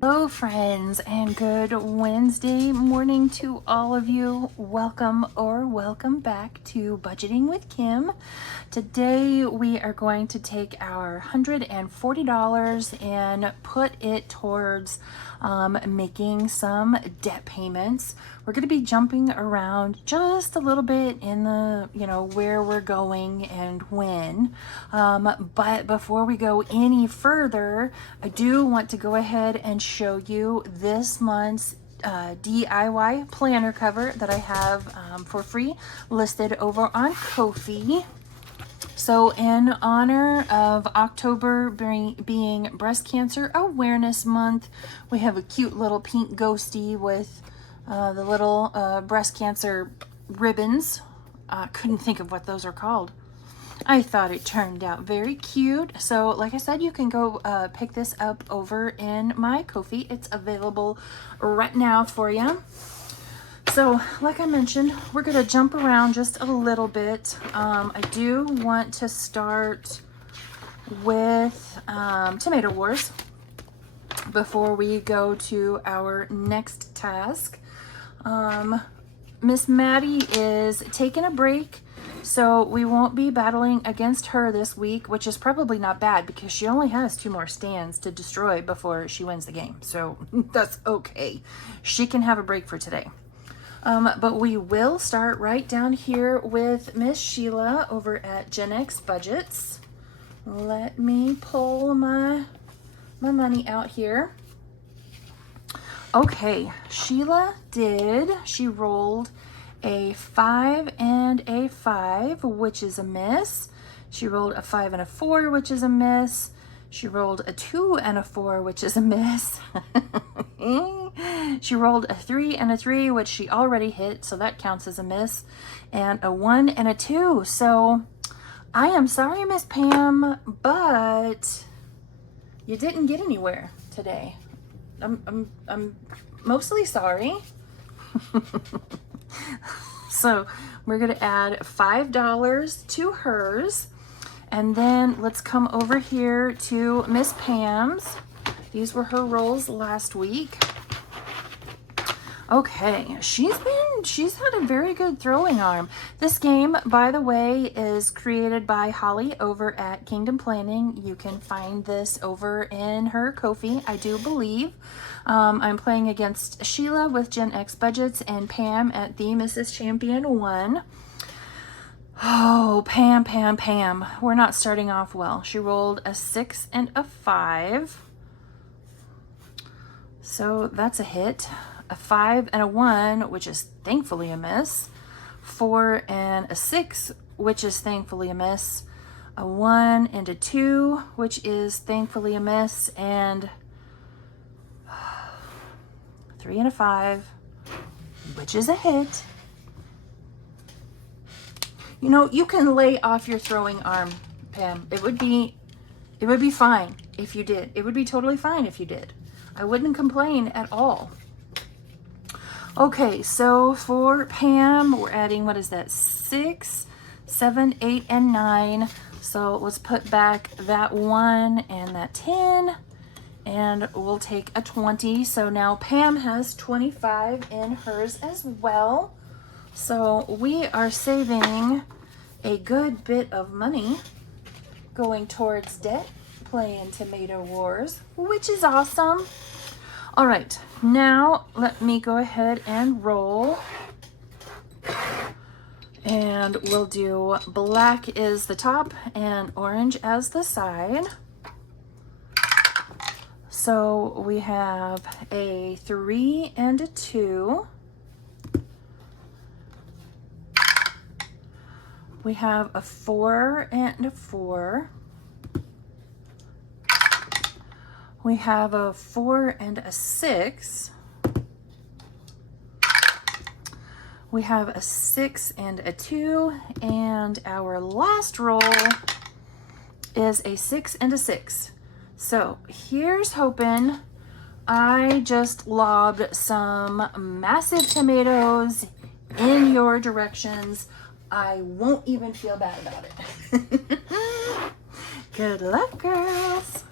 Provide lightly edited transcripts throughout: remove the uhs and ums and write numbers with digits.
Hello friends, and good Wednesday morning to all of you. Welcome back to Budgeting with Kim. Today we are going to take our $140 and put it towards making some debt payments. We're going to be jumping around just a little bit in the, where we're going and when. But before we go any further, I do want to go ahead and show you this month's DIY planner cover that I have for free listed over on Ko-fi. So in honor of October being Breast Cancer Awareness Month, we have a cute little pink ghosty with the little breast cancer ribbons. Couldn't think of what those are called. I thought it turned out very cute. So like I said, you can go pick this up over in my Ko-fi. It's available right now for you. So like I mentioned, we're going to jump around just a little bit. I do want to start with Tomato Wars before we go to our next task. Miss Maddie is taking a break, so we won't be battling against her this week, which is probably not bad because she only has 2 more stands to destroy before she wins the game. So that's okay. She can have a break for today. But we will start right down here with Miss Sheila over at Gen X Budgets. Let me pull my money out here. Okay, Sheila she rolled a 5 and a 5, which is a miss. She rolled a 5 and a 4, which is a miss. She rolled a 2 and a 4, which is a miss. She rolled a 3 and a 3, which she already hit, so that counts as a miss. And a 1 and a 2. So I am sorry, Miss Pam, but you didn't get anywhere today. I'm mostly sorry. So we're going to add $5 to hers. And then let's come over here to Miss Pam's. These were her rolls last week. Okay, she's had a very good throwing arm. This game, by the way, is created by Holly over at Kingdom Planning. You can find this over in her Ko-fi, I do believe. I'm playing against Sheila with Gen X Budgets and Pam at the Mrs. Champion 1. Oh, Pam. We're not starting off well. She rolled a 6 and a 5. So that's a hit. A 5 and a 1, which is thankfully a miss. 4 and a 6, which is thankfully a miss. A 1 and a 2, which is thankfully a miss. And 3 and a 5, which is a hit. You can lay off your throwing arm, Pam. It would be fine if you did. It would be totally fine if you did. I wouldn't complain at all. Okay, so for Pam, we're adding, what is that? 6, 7, 8, and 9. So let's put back that 1 and that 10, and we'll take a 20. So now Pam has 25 in hers as well. So we are saving a good bit of money going towards debt, playing Tomato Wars, which is awesome. All right, now let me go ahead and roll. And we'll do black is the top and orange as the side. So we have a 3 and a 2. We have a 4 and a 4. We have a 4 and a 6. We have a 6 and a 2. And our last roll is a 6 and a 6. So here's hoping I just lobbed some massive tomatoes in your directions. I won't even feel bad about it. Good luck, girls.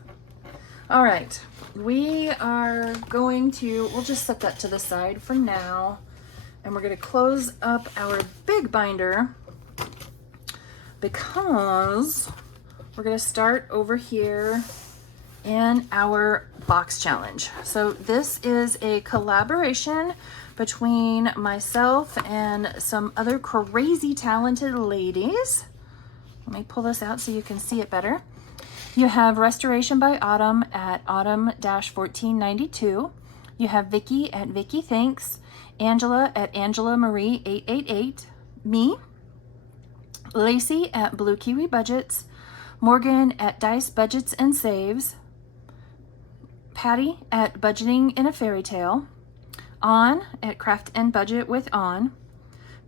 All right, we are going to, we'll just set that to the side for now. And we're going to close up our big binder because we're going to start over here in our box challenge. So this is a collaboration between myself and some other crazy talented ladies. Let me pull this out so you can see it better. You have Restoration by Autumn at Autumn-1492. You have Vicky at Vicky Thanks, Angela at Angela Marie 888, me, Lacey at Blue Kiwi Budgets, Morgan at Dice Budgets and Saves, Patty at Budgeting in a Fairy Tale, On at Craft and Budget with On,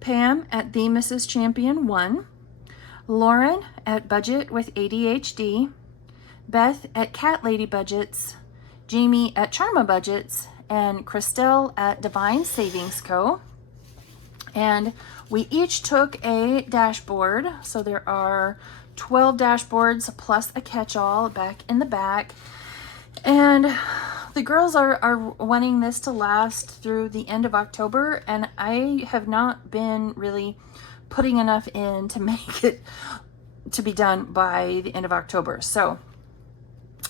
Pam at The Mrs. Champion 1, Lauren at Budget with ADHD, Beth at Cat Lady Budgets, Jamie at Charma Budgets, and Christelle at Divine Savings Co. And we each took a dashboard. So there are 12 dashboards plus a catch-all back in the back. And the girls are wanting this to last through the end of October, and I have not been really putting enough in to make it to be done by the end of October. So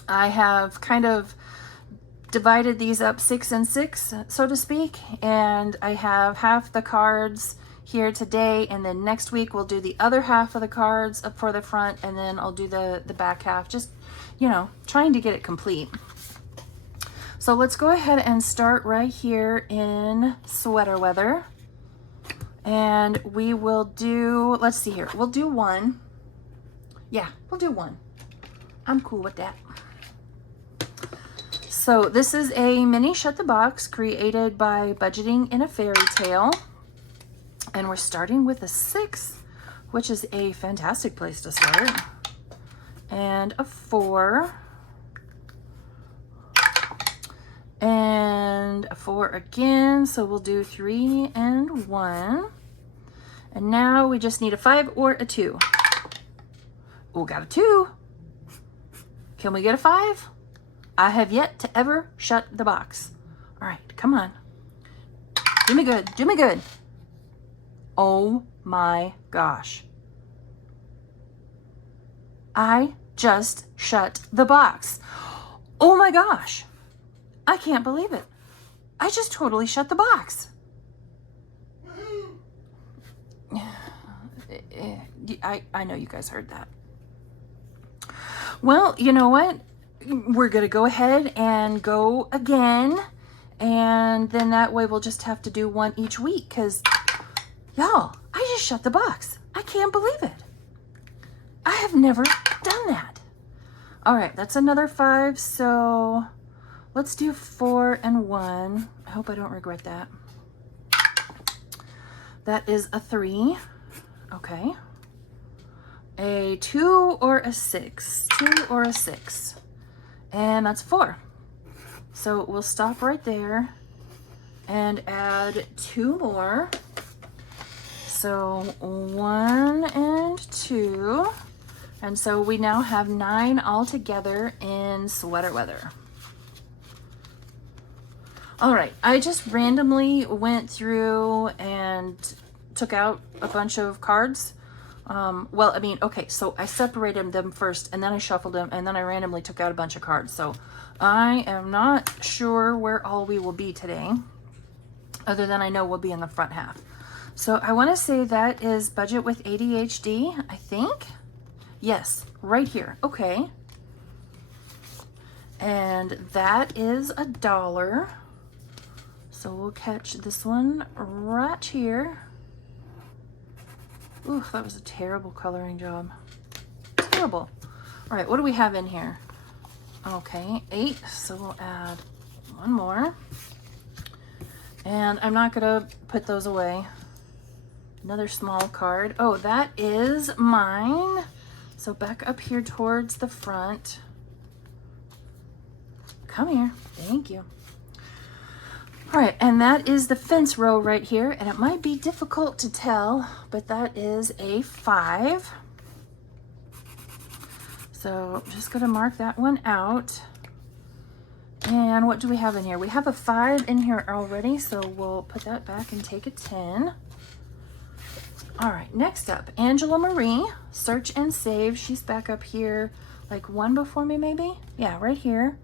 I have kind of divided these up 6 and 6, so to speak, and I have half the cards here today, and then next week we'll do the other half of the cards up for the front, and then I'll do the back half, just, you know, trying to get it complete. So let's go ahead and start right here in sweater weather, and we will do, let's see here, we'll do one. Yeah, we'll do one. I'm cool with that. So this is a mini Shut the Box created by Budgeting in a Fairy Tale. And we're starting with a 6, which is a fantastic place to start. And a 4. And a 4 again. So we'll do 3 and 1. And now we just need a 5 or a 2. Oh, got a 2. Can we get a 5? I have yet to ever shut the box. All right, come on. Do me good, do me good. Oh my gosh. I just shut the box. Oh my gosh. I can't believe it. I just totally shut the box. I know you guys heard that. Well, you know what? We're going to go ahead and go again. And then that way we'll just have to do one each week because, y'all, I just shut the box. I can't believe it. I have never done that. All right, that's another 5. So let's do 4 and 1. I hope I don't regret that. That is a 3. Okay. A 2 or a 6. 2 or a 6. And that's 4. So we'll stop right there and add 2 more. So 1 and 2. And so we now have 9 altogether in sweater weather. All right, I just randomly went through and took out a bunch of cards. Well, I mean, okay, so I separated them first and then I shuffled them and then I randomly took out a bunch of cards. So I am not sure where all we will be today, other than I know we'll be in the front half. So I want to say that is Budget with ADHD, I think. Yes, right here. Okay. And that is $1. So we'll catch this one right here. Ooh, that was a terrible coloring job. Terrible. All right, what do we have in here? Okay, 8. So we'll add 1 more. And I'm not gonna put those away. Another small card. Oh, that is mine. So back up here towards the front. Come here. Thank you. All right, and that is the fence row right here, and it might be difficult to tell, but that is a 5. So I'm just gonna mark that one out. And what do we have in here? We have a 5 in here already, so we'll put that back and take a 10. All right, next up, Angela Marie, search and save. She's back up here, like one before me maybe? Yeah, right here.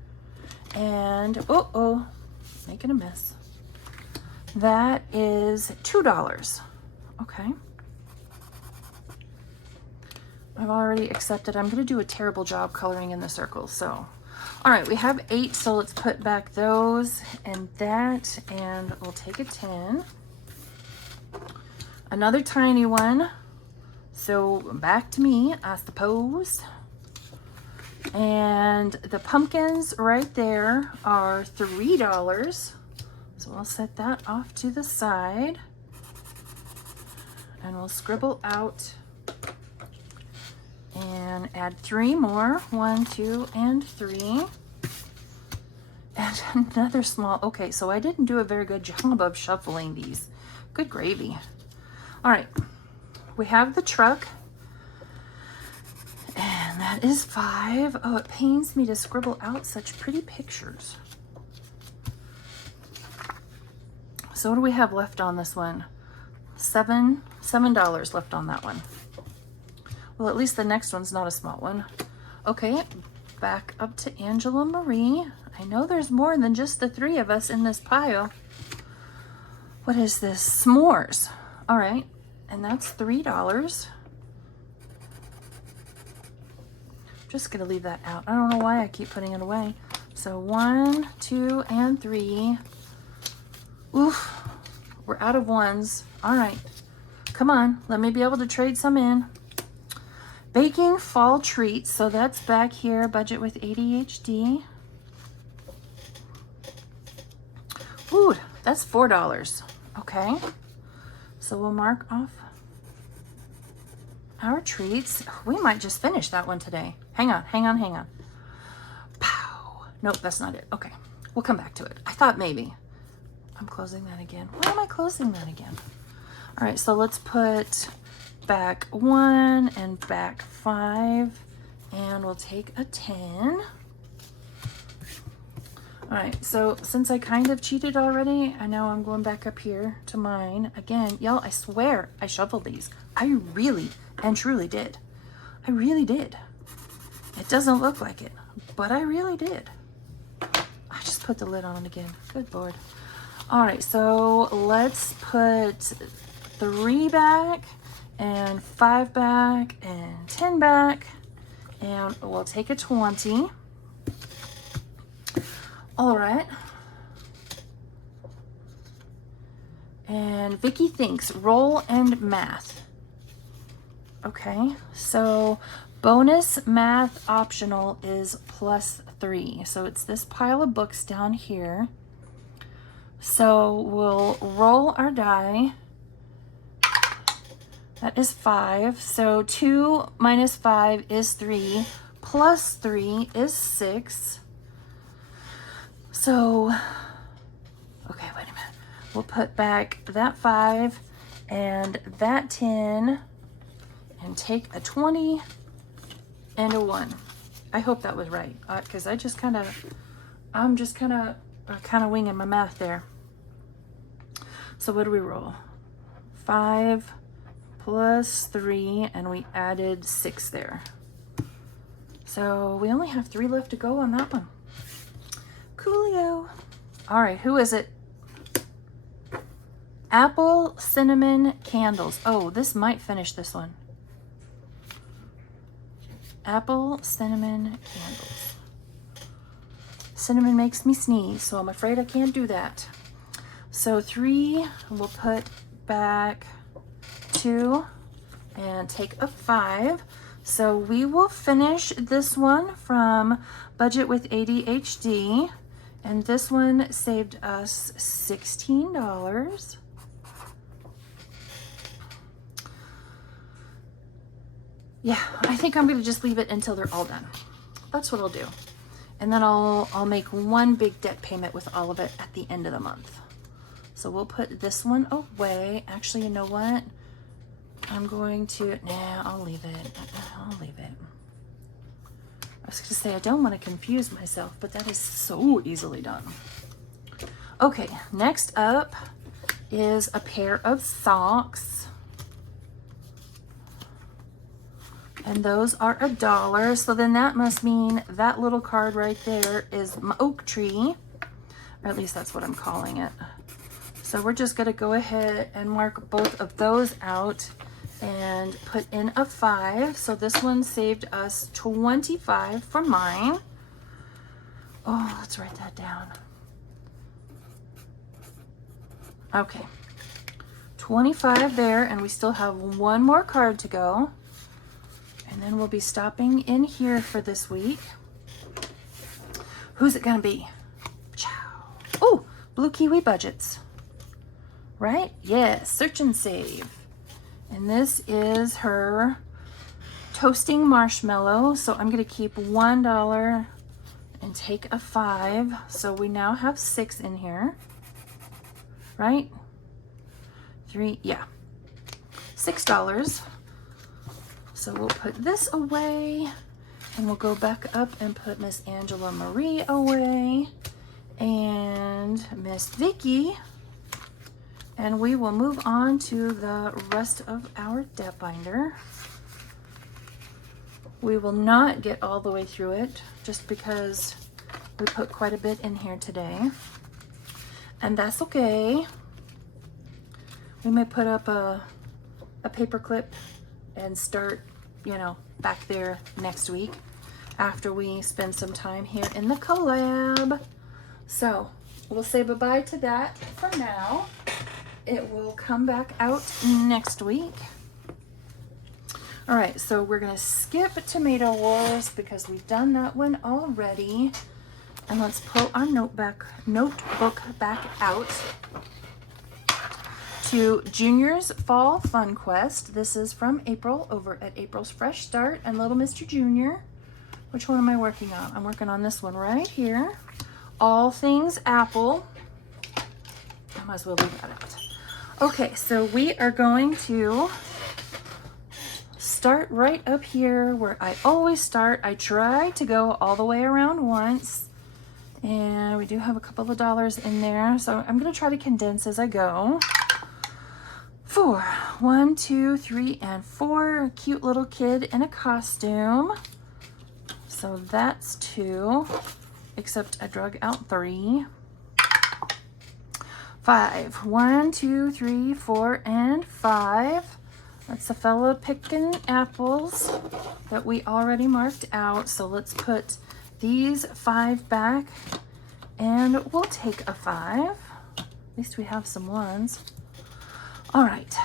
And, uh-oh, making a mess. That is $2. Okay. I've already accepted. I'm going to do a terrible job coloring in the circles. So, all right, we have 8. So let's put back those and that, and we'll take a 10. Another tiny one. So back to me, I suppose. And the pumpkins right there are $3. So we'll set that off to the side, and we'll scribble out and add 3 more. 1, 2, and 3. And another small, okay, so I didn't do a very good job of shuffling these. Good gravy. All right, we have the truck, and that is 5. Oh, it pains me to scribble out such pretty pictures. So what do we have left on this one? $7 left on that one. Well, at least the next one's not a small one. Okay, back up to Angela Marie. I know there's more than just the 3 of us in this pile. What is this? S'mores. All right, and that's $3. Just gonna leave that out. I don't know why I keep putting it away. So 1, 2, and 3. Oof, we're out of ones. All right, come on, let me be able to trade some in. Baking fall treats, so that's back here, budget with ADHD. Ooh, that's $4. Okay, so we'll mark off our treats. We might just finish that one today. Hang on. Pow. Nope, that's not it. Okay, we'll come back to it. I thought maybe. I'm closing that again. Why am I closing that again? All right, so let's put back 1 and back 5, and we'll take a 10. All right, so since I kind of cheated already, I know I'm going back up here to mine. Again, y'all, I swear I shuffled these. I really and truly did. I really did. It doesn't look like it, but I really did. I just put the lid on again. Good Lord. All right, so let's put 3 back and 5 back and 10 back, and we'll take a 20. All right. And Vicky thinks roll and math. Okay, so bonus math optional is +3. So it's this pile of books down here. So we'll roll our die. That is 5. So 2 minus 5 is 3, plus 3 is 6. So, okay, wait a minute. We'll put back that 5 and that 10 and take a 20 and a 1. I hope that was right, because I'm just kind of winging my math there. So what do we roll? 5 plus 3, and we added 6 there. So we only have 3 left to go on that one. Coolio. All right, who is it? Apple cinnamon candles. Oh, this might finish this one. Apple cinnamon candles. Cinnamon makes me sneeze, so I'm afraid I can't do that. So 3, we'll put back 2 and take a 5. So we will finish this one from Budget with ADHD, and this one saved us $16. Yeah, I think I'm gonna just leave it until they're all done. That's what I'll do. And then I'll make one big debt payment with all of it at the end of the month. So we'll put this one away. Actually, you know what? I'm going to, I'll leave it. I'll leave it. I was gonna say, I don't want to confuse myself, but that is so easily done. Okay, next up is a pair of socks. And those are $1. So then that must mean that little card right there is my oak tree. Or at least that's what I'm calling it. So we're just gonna go ahead and mark both of those out and put in a 5. So this one saved us 25 for mine. Oh, let's write that down. Okay, 25 there, and we still have one more card to go. And then we'll be stopping in here for this week. Who's it gonna be? Ciao. Oh, Blue Kiwi Budgets. Right? Yes, search and save. And this is her toasting marshmallow. So I'm gonna keep $1 and take a 5. So we now have 6 in here. Right? 3, yeah. $6. So we'll put this away, and we'll go back up and put Miss Angela Marie away, and Miss Vicky, and we will move on to the rest of our debt binder. We will not get all the way through it, just because we put quite a bit in here today, and that's okay. We may put up a paper clip and start, you know, back there next week after we spend some time here in the collab. So we'll say bye-bye to that for now. It will come back out next week. All right, so we're gonna skip Tomato Wars because we've done that one already. And let's pull our notebook back out to Junior's Fall Fun Quest. This is from April over at April's Fresh Start and Little Mr. Junior. Which one am I working on? I'm working on this one right here. All Things Apple. I might as well leave that out. Okay, so we are going to start right up here where I always start. I try to go all the way around once. And we do have a couple of dollars in there. So I'm going to try to condense as I go. 4, 1, 2, 3, and 4. A cute little kid in a costume. So that's 2, except I drug out 3. 5, 1, 2, 3, 4, and 5. That's a fella picking apples that we already marked out. So let's put these 5 back, and we'll take a 5. At least we have some ones. All right,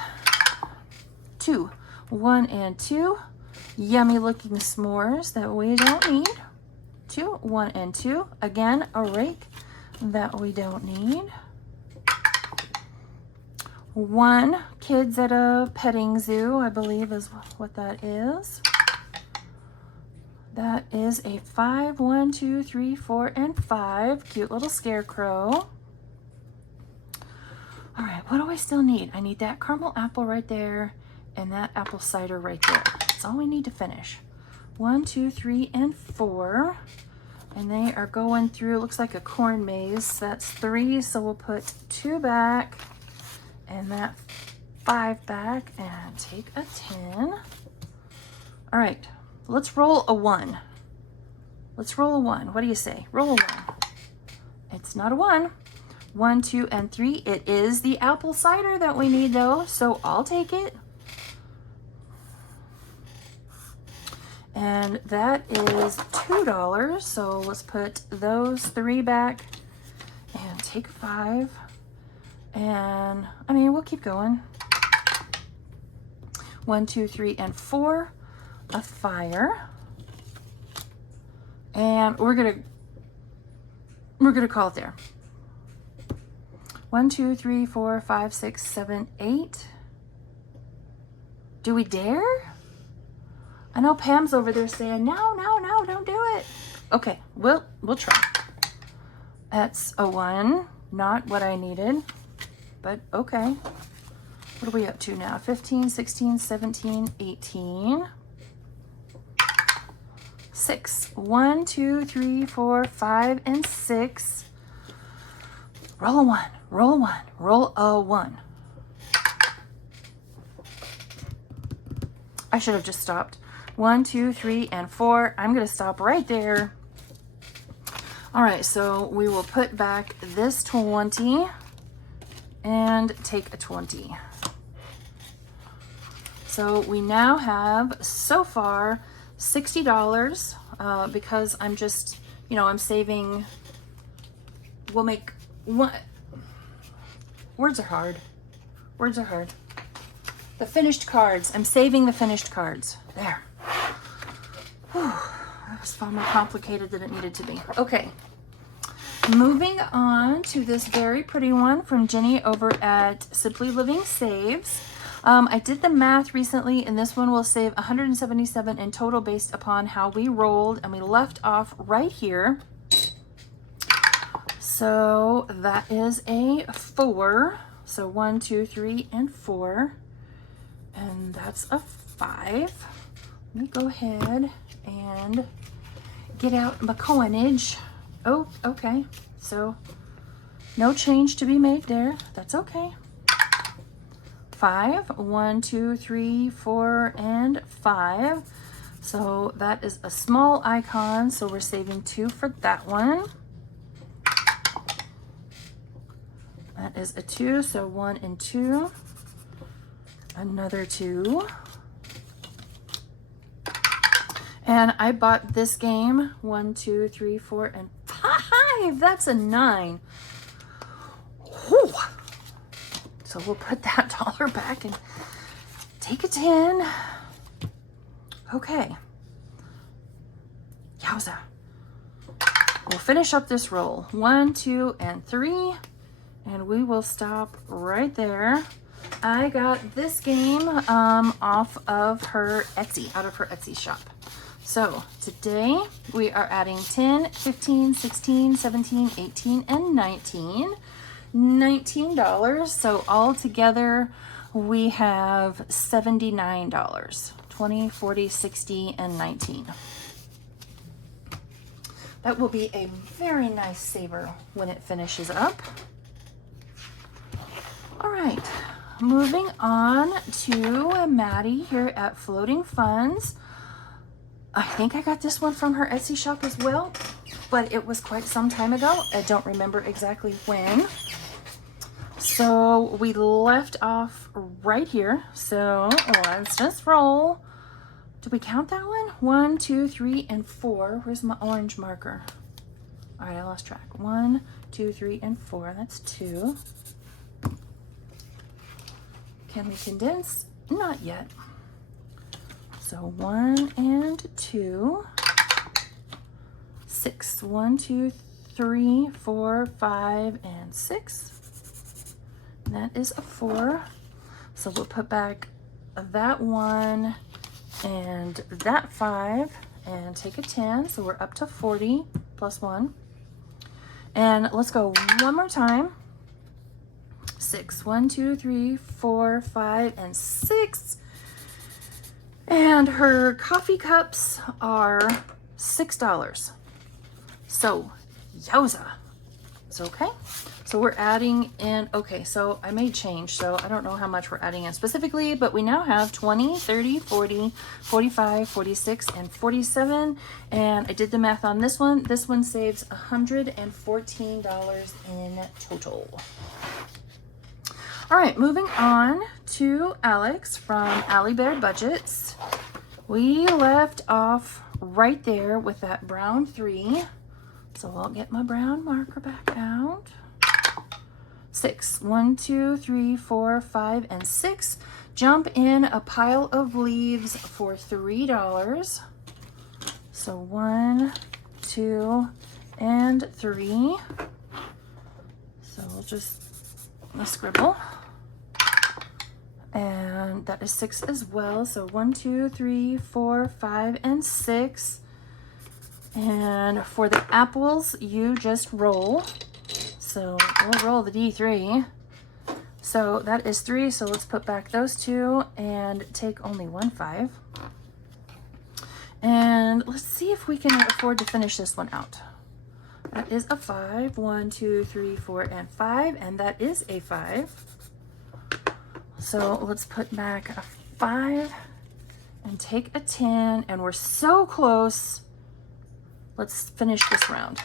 2, 1, and 2. Yummy looking s'mores that we don't need. 2, 1, and 2. Again, a rake that we don't need. 1, kids at a petting zoo, I believe is what that is. That is a 5, 1, 2, 3, 4, and 5. Cute little scarecrow. All right, what do I still need? I need that caramel apple right there and that apple cider right there. That's all we need to finish. 1, 2, 3, and 4. And they are going through, looks like a corn maze. That's 3, so we'll put 2 back and that 5 back and take a 10. All right, let's roll a 1. Let's roll a 1. What do you say? Roll a 1. It's not a 1. 1, 2, and 3. It is the apple cider that we need though, so I'll take it. And that is $2, so let's put those 3 back and take 5. And I mean, we'll keep going. 1, 2, 3, and 4. A fire. And we're gonna call it there. 1, 2, 3, 4, 5, 6, 7, 8. Do we dare? I know Pam's over there saying, no, no, no, don't do it. Okay, we'll try. That's a 1, not what I needed. but okay. What are we up to now? 15, 16, 17, 18. 6. 1, 2, 3, 4, 5, and 6. Roll a 1, roll a 1, roll a 1. I should have just stopped. 1, 2, 3, and 4. I'm going to stop right there. All right, so we will put back this 20 and take a 20. So we now have, so far, $60 because I'm just, you know, I'm saving. We'll make one. Words are hard. Words are hard. The finished cards. I'm saving the finished cards. There. Whew. That was far more complicated than it needed to be. Okay. Moving on to this very pretty one from Jenny over at Simply Living Saves. I did the math recently, and this one will save 177 in total based upon how we rolled, and we left off right here. So that is a 4. So 1, 2, 3, and 4. And that's a 5. Let me go ahead and get out my coinage. Oh, okay. So no change to be made there. That's okay. 5. 1, 2, 3, 4, and 5. So that is a small icon. So we're saving 2 for that one. That is a 2. So 1 and 2. Another 2. And I bought this game 1, 2, 3, 4, and 5. That's a 9. Whew. So we'll put that dollar back and take a 10. Okay. Yowza. We'll finish up this roll. 1, 2, and 3. And we will stop right there. I got this game off of her Etsy, out of her Etsy shop. So today we are adding 10, 15, 16, 17, 18, and 19. $19. So all together we have $79. 20, 40, 60, and 19. That will be a very nice saver when it finishes up. All right, moving on to Maddie here at Floating Funds. I think I got this one from her Etsy shop as well, but it was quite some time ago. I don't remember exactly when. So we left off right here. So let's just roll. Did we count that one? 1, 2, 3, and 4. Where's my orange marker? All right, I lost track. 1, 2, 3, and 4. That's 2. Can we condense? Not yet. So 1 and 2. 6. 1, 2, 3, 4, 5, and 6. And that is a 4. So we'll put back that 1 and that 5 and take a 10. So we're up to 40 plus 1. And let's go one more time. 6. 1, 2, 3, 4, 5, and 6. And her coffee cups are $6. So, yowza. It's okay. So we're adding in, okay, so I made change. So I don't know how much we're adding in specifically, but we now have 20, 30, 40, 45, 46, and 47. And I did the math on this one. This one saves $114 in total. All right, moving on to Alex from Allie Bear Budgets. We left off right there with that brown 3. So I'll get my brown marker back out. 6. 1, 2, 3, 4, 5, and 6. Jump in a pile of leaves for $3. So 1, 2, and 3. So we'll just scribble. And that is 6 as well. So 1, 2, 3, 4, 5, and 6. And for the apples, you just roll. So we'll roll the D3. So that is 3. So let's put back those 2 and take only 1 5. And let's see if we can afford to finish this one out. That is a 5. 1, 2, 3, 4, and 5. And that is a 5. So let's put back a 5 and take a 10. And we're so close. Let's finish this round.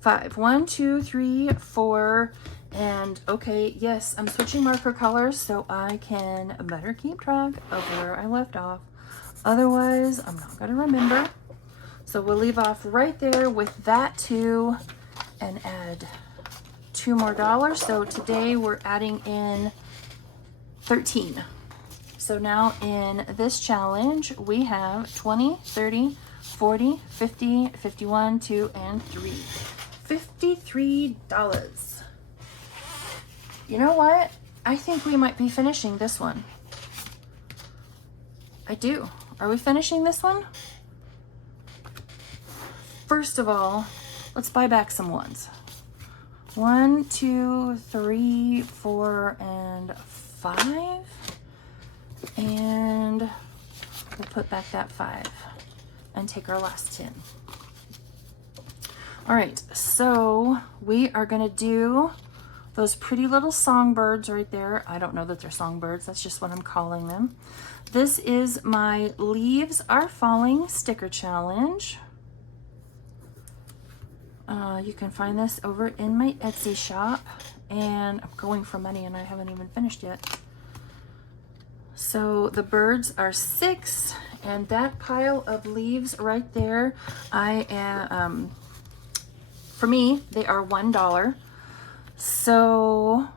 5. 1, 2, 3, 4. And okay, yes, I'm switching marker colors so I can better keep track of where I left off. Otherwise, I'm not going to remember. So we'll leave off right there with that 2 and add 2 more dollars. So today we're adding in 13. So now in this challenge, we have 20, 30, 40, 50, 51, 2, and 3. $53. You know what? I think we might be finishing this one. I do. Are we finishing this one? First of all, let's buy back some 1s. 1, 2, 3, 4, and 5. And we'll put back that 5 and take our last 10. All right, so we are gonna do those pretty little songbirds right there. I don't know that they're songbirds, that's just what I'm calling them. This is my Leaves Are Falling sticker challenge. You can find this over in my Etsy shop, and I'm going for money and I haven't even finished yet. So the birds are 6, and that pile of leaves right there, for me, they are $1. So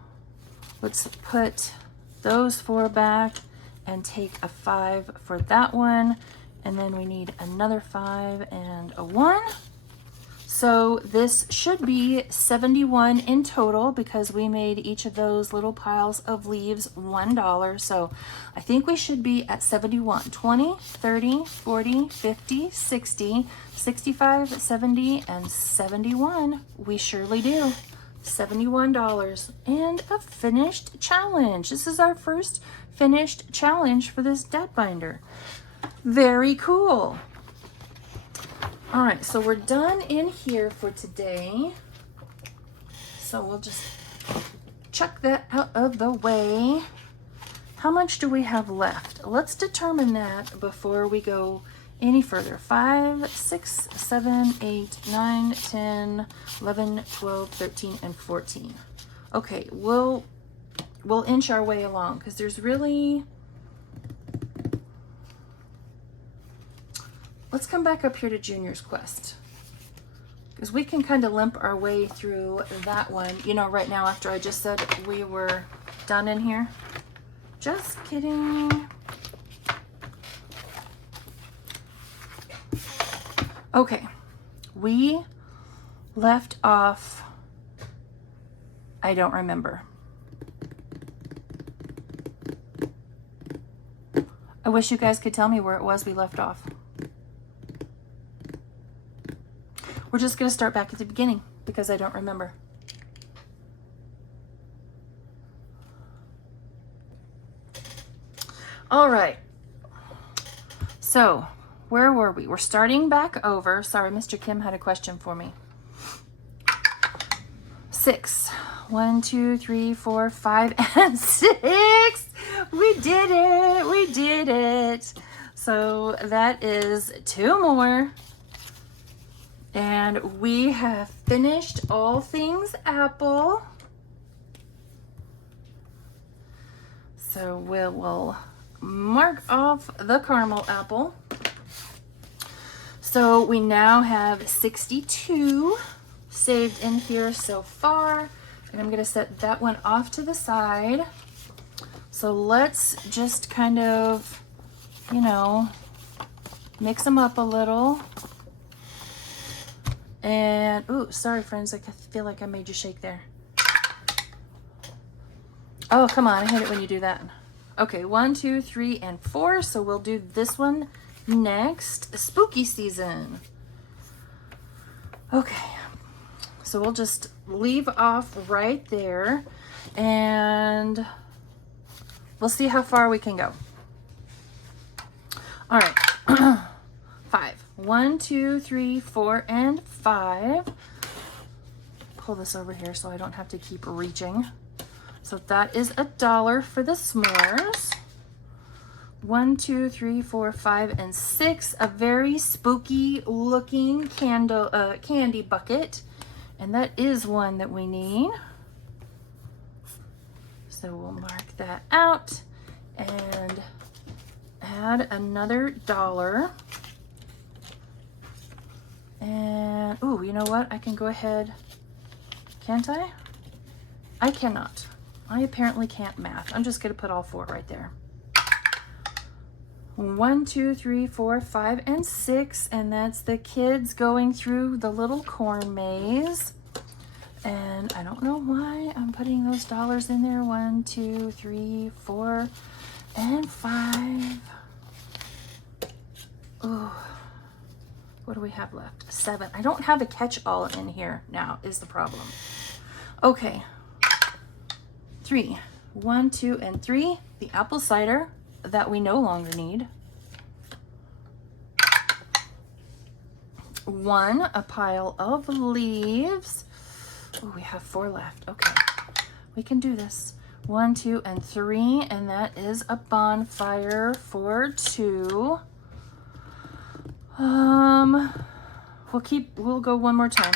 let's put those 4 back and take a 5 for that one. And then we need another 5 and a 1. So this should be 71 in total because we made each of those little piles of leaves $1. So I think we should be at 71. 20, 30, 40, 50, 60, 65, 70, and 71. We surely do. $71 and a finished challenge. This is our first finished challenge for this dad binder. Very cool. All right, so we're done in here for today. So we'll just chuck that out of the way. How much do we have left? Let's determine that before we go any further. 5, 6, 7, 8, 9, 10, 11, 12, 13, and 14. Okay, we'll inch our way along because there's really... Let's come back up here to Junior's Quest because we can kind of limp our way through that one. You know, right now after I just said we were done in here. Just kidding. Okay, we left off, I don't remember. I wish you guys could tell me where it was we left off. We're just going to start back at the beginning because I don't remember. All right. So, where were we? We're starting back over. Sorry, Mr. Kim had a question for me. 6. 1, 2, 3, 4, 5, and 6. We did it. We did it. So that is 2 more. And we have finished all things apple. So we'll mark off the caramel apple. So we now have 62 saved in here so far. And I'm going to set that one off to the side. So let's just kind of, you know, mix them up a little. And, ooh, sorry friends, I feel like I made you shake there. Oh, come on, I hate it when you do that. Okay, 1, 2, 3, and 4. So we'll do this one next. Spooky season. Okay, so we'll just leave off right there. and we'll see how far we can go. All right. 5. 1, 2, 3, 4, and 5. Pull this over here so I don't have to keep reaching. So that is $1 for the s'mores. 1, 2, 3, 4, 5, and 6. A very spooky looking candy bucket. And that is one that we need. So we'll mark that out and add another $1. And, ooh, you know what? I can go ahead. Can't I? I cannot. I apparently can't math. I'm just going to put all 4 right there. 1, 2, 3, 4, 5, and 6. And that's the kids going through the little corn maze. And I don't know why I'm putting those dollars in there. 1, 2, 3, 4, and 5. Ooh. What do we have left? 7. I don't have a catch-all in here now is the problem. Okay. 3. 1, 2, and 3. The apple cider that we no longer need. 1. A pile of leaves. Oh, we have 4 left. Okay. We can do this. 1, 2, and 3. And that is a bonfire for 2. We'll go one more time.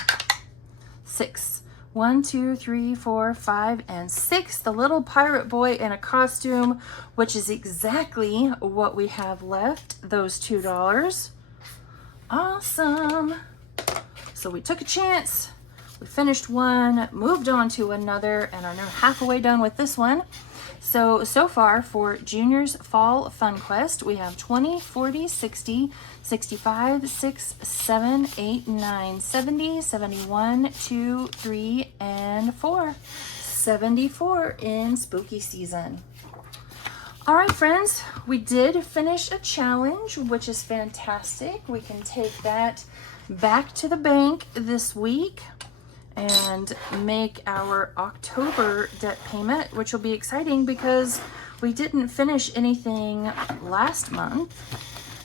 6. 1, 2, 3, 4, 5, and 6. The little pirate boy in a costume, which is exactly what we have left. Those $2. Awesome. So we took a chance. We finished one, moved on to another, and are now halfway done with this one. So far for Junior's Fall Fun Quest, we have 20, 40, 60, 65, 6, 7, 8, 9, 70, 71, 2, 3, and 4. 74 in spooky season. All right, friends, we did finish a challenge, which is fantastic. We can take that back to the bank this week and make our October debt payment, which will be exciting because we didn't finish anything last month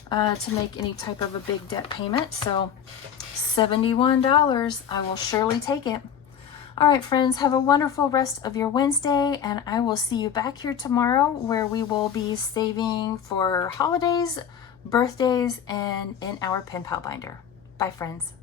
to make any type of a big debt payment. So $71, I will surely take it. All right, friends, have a wonderful rest of your Wednesday, and I will see you back here tomorrow where we will be saving for holidays, birthdays, and in our pen pal binder. Bye, friends.